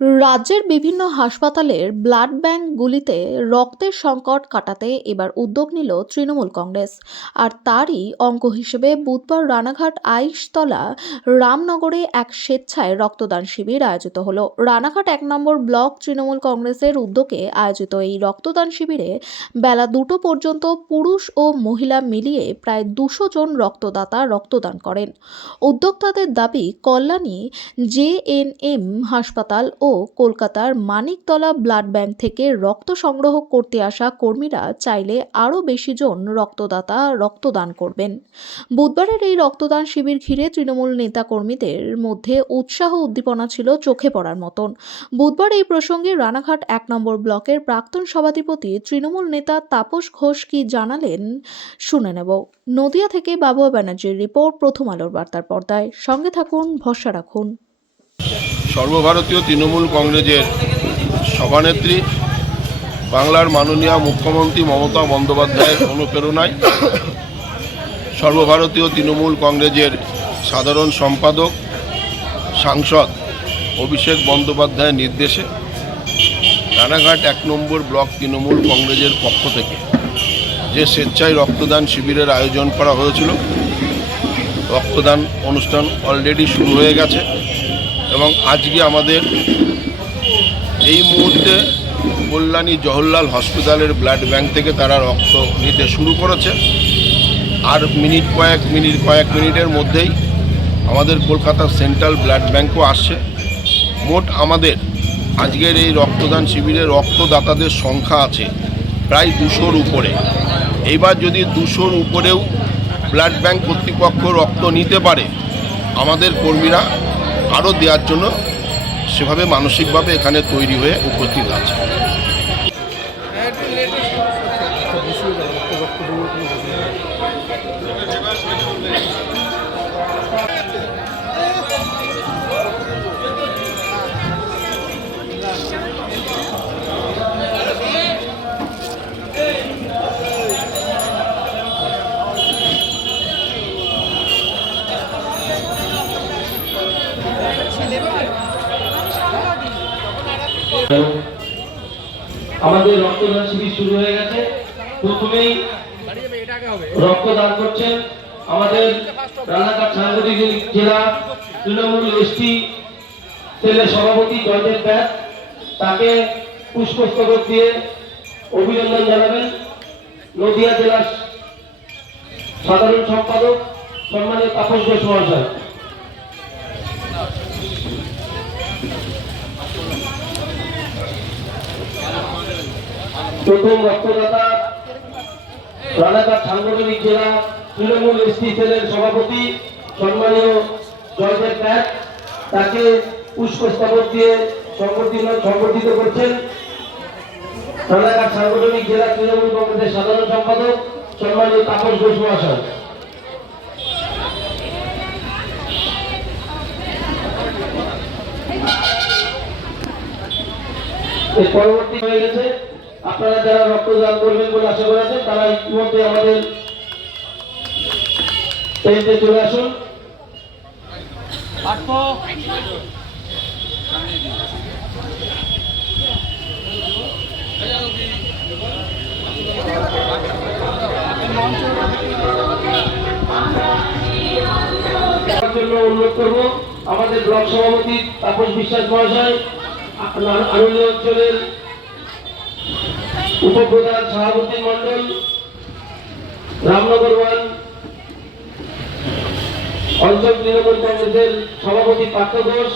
রাজ্যের বিভিন্ন হাসপাতালের ব্লাড ব্যাংকগুলিতে রক্তের সংকট কাটাতে এবার উদ্যোগ নিল তৃণমূল কংগ্রেস। আর তারই অঙ্গ হিসেবে বুধবার রানাঘাট আইশতলা রামনগরে এক স্বেচ্ছায় রক্তদান শিবির আয়োজিত হলো। রানাঘাট 1 নম্বর ব্লক তৃণমূল কংগ্রেসের উদ্যোগে আয়োজিত এই রক্তদান শিবিরে বেলা 2টো পর্যন্ত পুরুষ ও মহিলা মিলিয়ে প্রায় 200 জন রক্তদাতা রক্তদান করেন। উদ্যোক্তাদের দাবি, কল্যাণী জেএনএম হাসপাতাল ও কলকাতার মানিকতলা ব্লাড ব্যাংক থেকে রক্ত সংগ্রহ করতে আসা কর্মীরা চাইলে আরও বেশি জন রক্তদাতা রক্তদান করবেন। বুধবারের এই রক্তদান শিবির ঘিরে তৃণমূল নেতা কর্মীদের মধ্যে উৎসাহ উদ্দীপনা ছিল চোখে পড়ার মতন। বুধবার এই প্রসঙ্গে রানাঘাট 1 নম্বর ব্লকের প্রাক্তন সভাধিপতি তৃণমূল নেতা তাপস ঘোষ কি জানালেন শুনে নেব। নদিয়া থেকে বাবুয়া ব্যানার্জির রিপোর্ট, প্রথম আলোর বার্তার পর্দায়। সঙ্গে থাকুন, ভরসা রাখুন। সর্বভারতীয় তৃণমূল কংগ্রেসের সভানেত্রী বাংলার মাননীয় মুখ্যমন্ত্রী মমতা বন্দ্যোপাধ্যায়ের অনুপ্রেরণায় সর্বভারতীয় তৃণমূল কংগ্রেসের সাধারণ সম্পাদক সাংসদ অভিষেক বন্দ্যোপাধ্যায়ের নির্দেশে রানাঘাট 1 নম্বর ব্লক তৃণমূল কংগ্রেসের পক্ষ থেকে যে স্বেচ্ছায় রক্তদান শিবিরের আয়োজন করা হয়েছিল, রক্তদান অনুষ্ঠান অলরেডি শুরু হয়ে গেছে এবং আজকে আমাদের এই মুহূর্তে কল্যাণী জওহরলাল হসপিটালের ব্লাড ব্যাংক থেকে তারা রক্ত নিতে শুরু করেছে। আর কয়েক মিনিটের মধ্যেই আমাদের কলকাতার সেন্ট্রাল ব্লাড ব্যাংকও আসছে। মোট আমাদের আজকের এই রক্তদান শিবিরে রক্তদাতাদের সংখ্যা আছে প্রায় 200-র উপরে। এইবার যদি 200-র উপরেও ব্লাড ব্যাংক কর্তৃপক্ষ রক্ত নিতে পারে, আমাদের কর্মীরা আরও দেওয়ার জন্য সেভাবে মানসিকভাবে এখানে তৈরি হয়ে উপস্থিত আছে। আমাদের রক্তদান শিবির শুরু হয়ে গেছে। প্রথমেই রক্তদান করছেন আমাদের রানাঘাট সাংগঠনিক জেলা তৃণমূল এসটি সেলের সভাপতি জয়দেব ব্যাস। তাকে পুষ্পস্তবক দিয়ে অভিনন্দন জানাবেন নদিয়া জেলার সাধারণ সম্পাদক সম্মানীয় তাপস ঘোষ মহাশয়। প্রথম রক্তদাতা রানাঘাট সাংগঠনিক জেলা তৃণমূল এসটি সেলের সভাপতি সম্মানীয় জয়দেব ব্যাস। তাকে পুষ্পস্তবক দিয়ে সংবর্ধিত করছেন রানাঘাট সাংগঠনিক জেলা তৃণমূল কংগ্রেসের সাধারণ সম্পাদক সম্মানীয় তাপস ঘোষ মহাশয়। এর পরবর্তী হয়ে গেছে, আপনারা যারা রক্তদান করবেন বলে আশা করা আছেন তারা ইতিমধ্যে আমাদের টেন্টে চলে আসুন। জন্য অনুরোধ করবো আমাদের ব্লক সভাপতি তাপস বিশ্বাস মহাশয়, আনন্দ অঞ্চলের উপপ্রধান সভাপতি মন্ডল, রামনগর 1 অঞ্চল তৃণমূল কংগ্রেসের সভাপতি পার্থ ঘোষ,